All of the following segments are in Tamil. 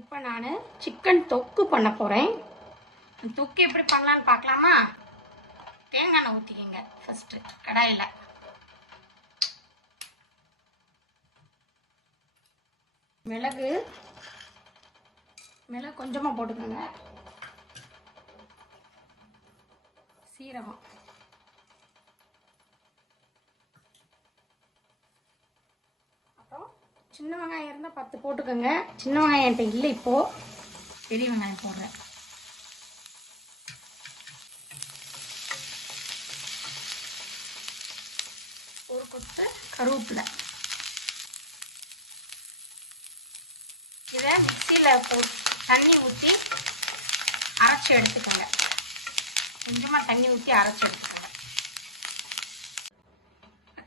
இப்போ நான் சிக்கன் தொக்கு பண்ண போகிறேன். தொக்கு எப்படி பண்ணலான்னு பார்க்கலாமா? தேங்காய் எண்ணெய் ஊற்றிக்கிங்க ஃபஸ்ட்டு கடாயில். மிளகு கொஞ்சமாக போட்டுக்கோங்க. சீரகம், அப்புறம் சின்ன வெங்காயம் இருந்தால் 10 போட்டுக்கோங்க. சின்ன வெங்காயம் என்கிட்ட இல்லை, இப்போது பெரிய வெங்காயம் போடுறேன். ஒரு கொத்து கருவேப்பிலை. இதை மிக்சியில் போட்டு தண்ணி ஊற்றி அரைச்சி எடுத்துக்கோங்க. கொஞ்சமாக தண்ணி ஊற்றி அரைச்சி எடுத்துக்கோங்க.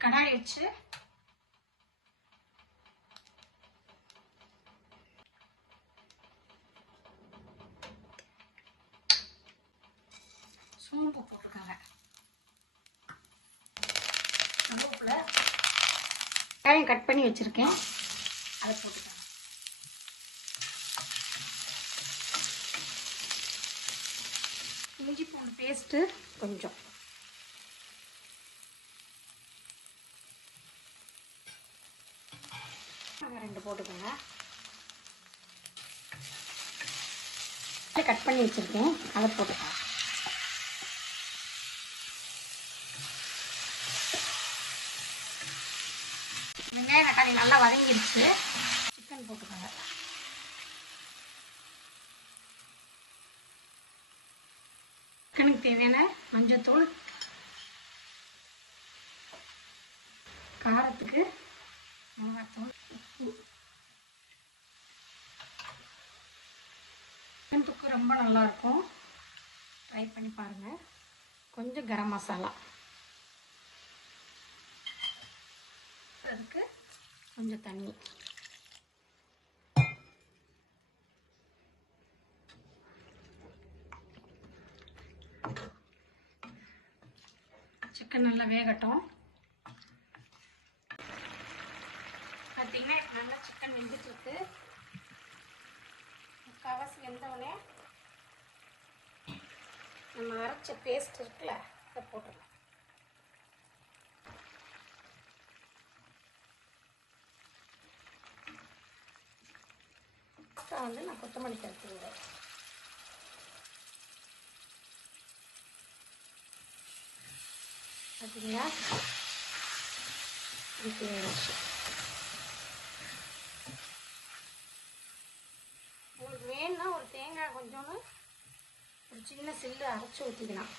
கடாய் வச்சு சோம்பு போட்டுக்கோங்க. கருவேப்பிலை வெங்காயம் கட் பண்ணி வச்சுருக்கேன், அதை போட்டுக்கோங்க. இஞ்சி பூண்டு பேஸ்ட்டு கொஞ்சம், ரெண்டு போட்டுக்கோங்க. கட் பண்ணி வச்சுருக்கேன், அதை போட்டுக்கோங்க. வெங்காயம் தக்காளி நல்லா வதங்கிடுச்சு. சிக்கன் போட்டுக்கோங்க. சிக்கனுக்கு தேவையான மஞ்சத்தூள், காரத்துக்கு மிளகாத்தூள், உப்பு. சிக்கன் தொக்கு ரொம்ப நல்லாயிருக்கும், ட்ரை பண்ணி பாருங்கள். கொஞ்சம் கரம் மசாலா, அதுக்கு கொஞ்சம் தண்ணி. சிக்கன் நல்லா வேகட்டும். பார்த்தீங்கன்னா இப்போ நல்லா சிக்கன் வெந்துட்டுருக்கு. முக்கால்வாசி வெந்தவுடனே நம்ம அரைச்ச பேஸ்ட் இருக்குல்ல, அதை போட்டுடலாம். வந்து நான் கொத்தமல்லி கருத்துருவேன். பார்த்தீங்களா, உங்களுக்கு வேணும்னா ஒரு தேங்காய் கொஞ்சோன்னு ஒரு சின்ன சில்லு அரைச்சி ஊற்றிக்கலாம்.